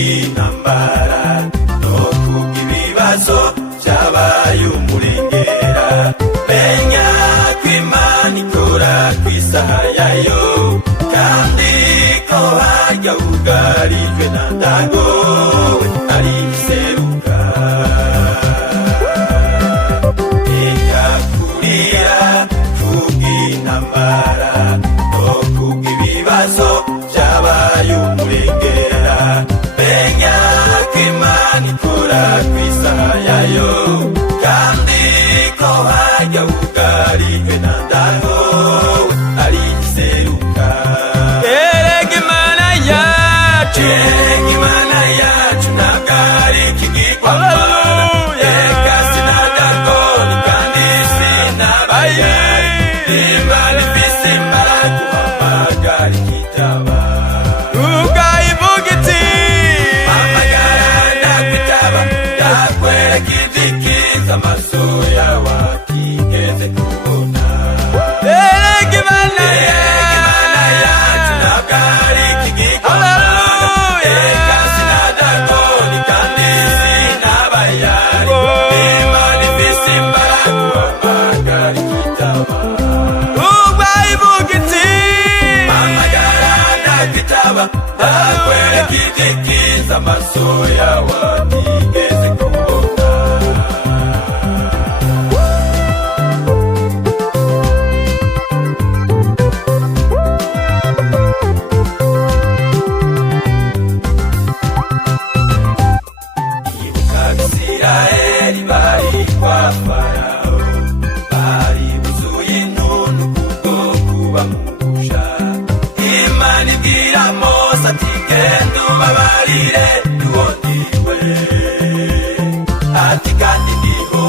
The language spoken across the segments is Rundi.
kubw'intambara no kubw'ibibazo vyabaye umurengera. Menya ko Imana ikora kw'isaha yayo, kandi ko harya wugarijwe na ndagowe ari iseruka. Eka kurira kubw'intambara no kubw'ibibazo vyabaye umurengera. Menya ko Imana ikora kw'isaha yayo, kandi ko harya wugarijwe na ndagowe ari iseruka. Erega Imana yacu, Erega Imana yacu ntabwo ari ikigirwamana. Eka sinadagoni kandi sinabayari. Imana ifise imbaraga uhamagara ikitaba. ukayivuga iti Hamagara ndakwitaba, ndakwereka ivyikiza amaso yawe atigeze kubona. erega Imana Erega Imana yacu ntabwo ari ikigirwamana. Eka sinadagoni kandi sinabayari. Imana ifise imbaraga uhamagara ikitaba. ukayivuga iti Hamagara ndakwitaba, ndakwereka ivyikiza amaso yawe atigeze kubona. Ibuka Abisirayeli bari kwa Farawo, bari buzuye intuntu kubwo kubamugusha. Imana ibwira Mose ati genda ubabarire uwo ndiwe, ati kandi ndiho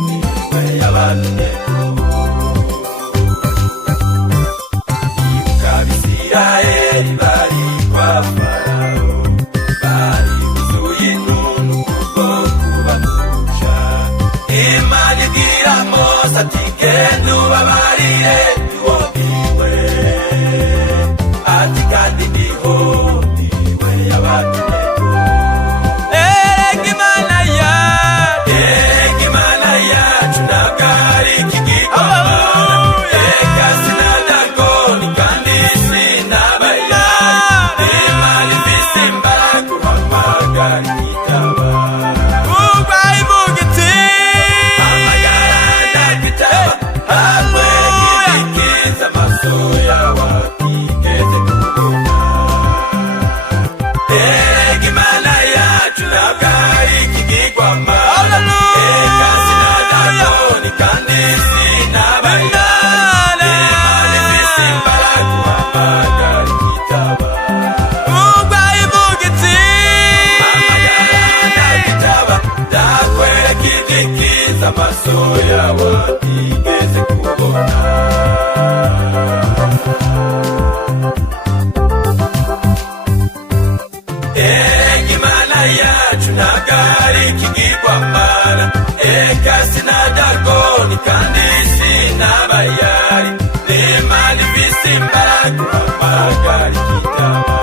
ndiwe yabatumyeko. Ibuka Abisirayeli bari kwa Farawo, bari buzuye intuntu kubwo kubamugusha. Imana ibwira Mose ati genda ubabarire uwo ndiwe, ati kandi ndiho ndiwe yabatumyeko. erega Imana yacu, Erega Imana yacu ntabwo ari ikigirwamana. Eka sinadagoni kandi sinabayari. Imana ifise imbaraga uhamagara ikitaba. ukayivuga iti Hamagara ndakwitaba, ndakwereka ivyikiza amaso yawe atigeze kubona. Erega Imana yacu ntabwo ari ikigirwamana. Eka sinadagoni kandi sinabayari. Imana ifise imbaraga uhamagara ikitaba. ukayivuga iti Hamagara ndakwitaba, ndakwereka ivyikiza amaso yawe atigeze kubona. Erega Imana yacu ntabwo ari ikigirwamana. Eka sinadagoni kandi sinabayari. Imana ifise imbaraga uhamagara ikitaba.